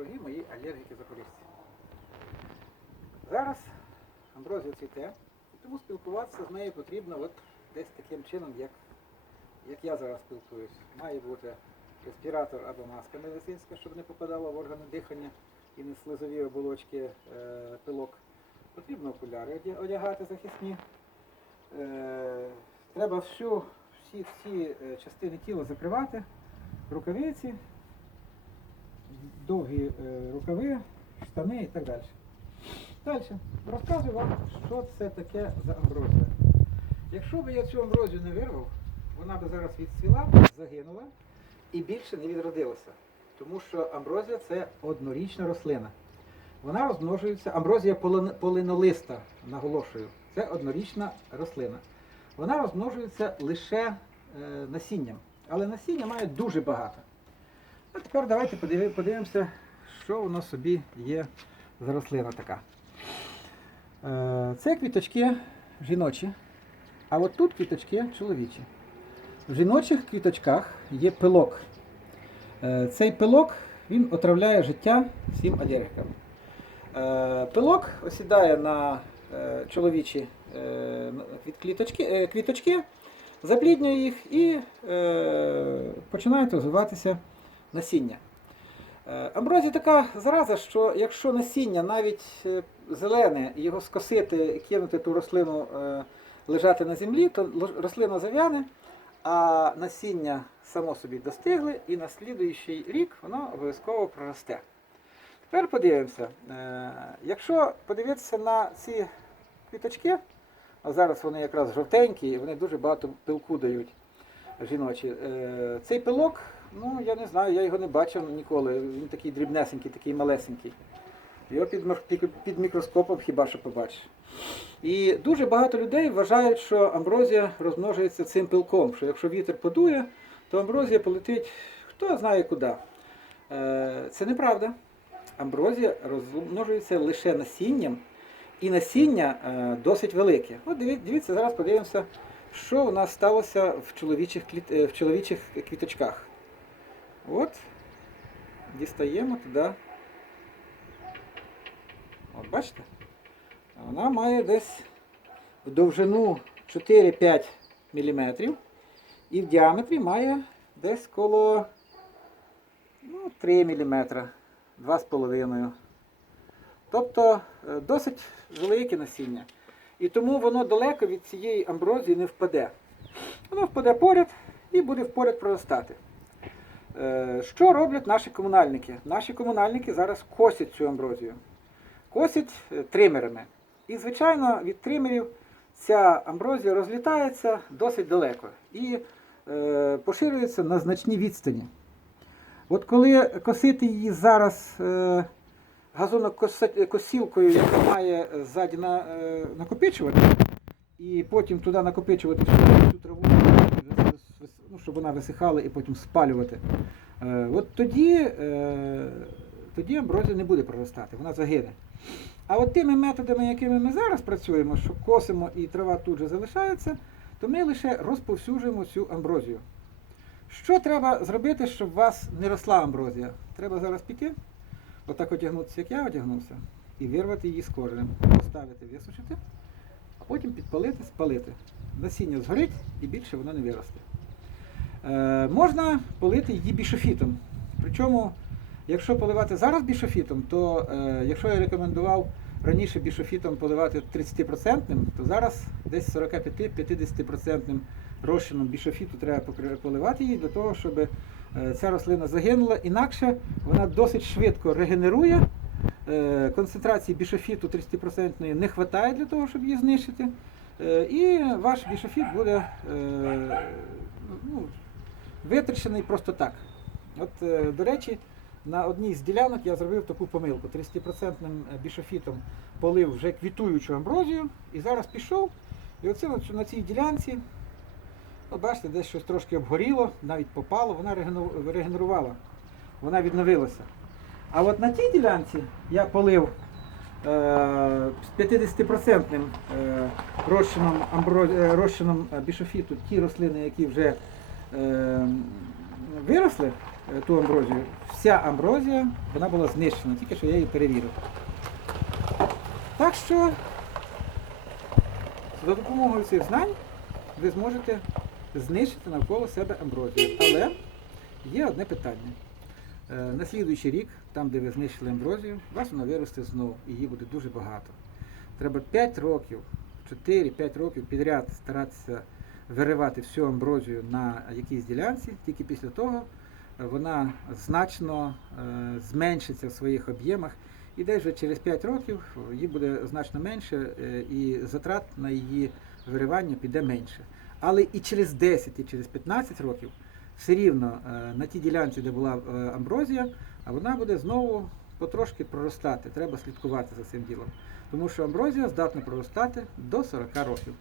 дорогі мої алергіки запоріжці. Зараз амброзія цвіте, і тому спілкуватися з нею потрібно от десь таким чином, як, як я зараз спілкуюсь. Має бути респіратор або маска медицинська, щоб не попадало в органи дихання і не слизові оболочки е, пилок. Потрібно окуляри одягати захисні. Е, треба всю, всі, всі е, частини тіла закривати, рукавиці, довгі е, рукави, штани і так далі. Далі розказую вам, що це таке за амброзія. Якщо б я цю амброзію не вирвав, вона би зараз відсвіла, загинула і більше не відродилася. Тому що амброзія це однорічна рослина. Вона розмножується, амброзія полин- полинолиста, наголошую, це однорічна рослина. Вона розмножується лише е, насінням, але насіння має дуже багато. А тепер давайте подивимося, що воно собі є за рослина така. Е, Це квіточки жіночі, а от тут квіточки чоловічі. В жіночих квіточках є пилок. Е, Цей пилок він отравляє життя всім алергікам. Е, Пилок осідає на чоловічі квіточки, запліднює їх і починає розвиватися насіння. Е, Амброзія така зараза, що якщо насіння навіть е, зелене, його скосити кинути ту рослину е, лежати на землі, то рослина зав'яне, а насіння само собі достигли, і на слідуючий рік воно обов'язково проросте. Тепер подивимося. Якщо подивитися на ці квіточки, а зараз вони якраз жовтенькі, вони дуже багато пилку дають жіночі. Цей пилок, ну я не знаю, я його не бачив ніколи. Він такий дрібнесенький, такий малесенький. Його під, мікроскопом хіба що побачиш. І дуже багато людей вважають, що амброзія розмножується цим пилком, що якщо вітер подує, то амброзія полетить хто знає куди. Е, Це неправда. Амброзія розмножується лише насінням, і насіння е, досить велике. От дивіться, зараз подивимося, що у нас сталося в чоловічих, е, в чоловічих квіточках. От, дістаємо туди. От бачите? Вона має десь в довжину 4-5 мм і в діаметрі має десь коло ну, 3 мм, 2,5 Тобто е, досить велике насіння. І тому воно далеко від цієї амброзії не впаде. Воно впаде поряд і буде поряд проростати. Е, Що роблять наші комунальники? Наші комунальники зараз косять цю амброзію. Косять е, тримерами. І, звичайно, від тримерів ця амброзія розлітається досить далеко і е, поширюється на значній відстані. От коли косити її зараз газонокосілкою, яка має ззаді на, накопичувати, і потім туди накопичувати всю траву, ну, щоб вона висихала і потім спалювати, е, от тоді, е, тоді амброзія не буде проростати, вона загине. А от тими методами, якими ми зараз працюємо, що косимо і трава тут же залишається, то ми лише розповсюджуємо цю амброзію. Що треба зробити, щоб у вас не росла амброзія? Треба зараз піти, отак одягнутися, як я одягнувся, і вирвати її з коренем, поставити, висушити, а потім підпалити, спалити. Насіння згорить і більше воно не виросте. Е, можна полити її бішофітом. Причому, якщо поливати зараз бішофітом, то е, якщо я рекомендував раніше бішофітом поливати 30%, то зараз десь 45-50% розчином бішофіту треба поливати її для того, щоб е, ця рослина загинула. Інакше вона досить швидко регенерує. Концентрації бішофіту 30% не вистачає для того, щоб її знищити. І ваш бішофіт буде витрачений просто так. От, е, до речі, на одній з ділянок я зробив таку помилку. 30% бішофітом полив вже квітуючу амброзію, і зараз пішов. І оце на цій ділянці, от бачите, десь щось трошки обгоріло, навіть попало, вона регенерувала, вона відновилася. А от на тій ділянці я полив е, з 50% е, розчином, е, розчином е, бішофіту ті рослини, які вже е, виросли, е, ту амброзію. Вся амброзія вона була знищена, тільки що я її перевірив. Так що за допомогою цих знань ви зможете знищити навколо себе амброзію. Але є одне питання. Е, На слідуючий рік, там, де ви знищили амброзію, у вас вона виросте знову, і її буде дуже багато. Треба 5 років, 4-5 років підряд старатися виривати всю амброзію на якійсь ділянці, тільки після того е, вона значно е, зменшиться в своїх об'ємах. І десь вже через 5 років її буде значно менше, е, і затрат на її виривання піде менше. Але і через 10, і через 15 років все рівно на тій ділянці, де була амброзія, вона буде знову потрошки проростати. Треба слідкувати за цим ділом. Тому що амброзія здатна проростати до 40 років.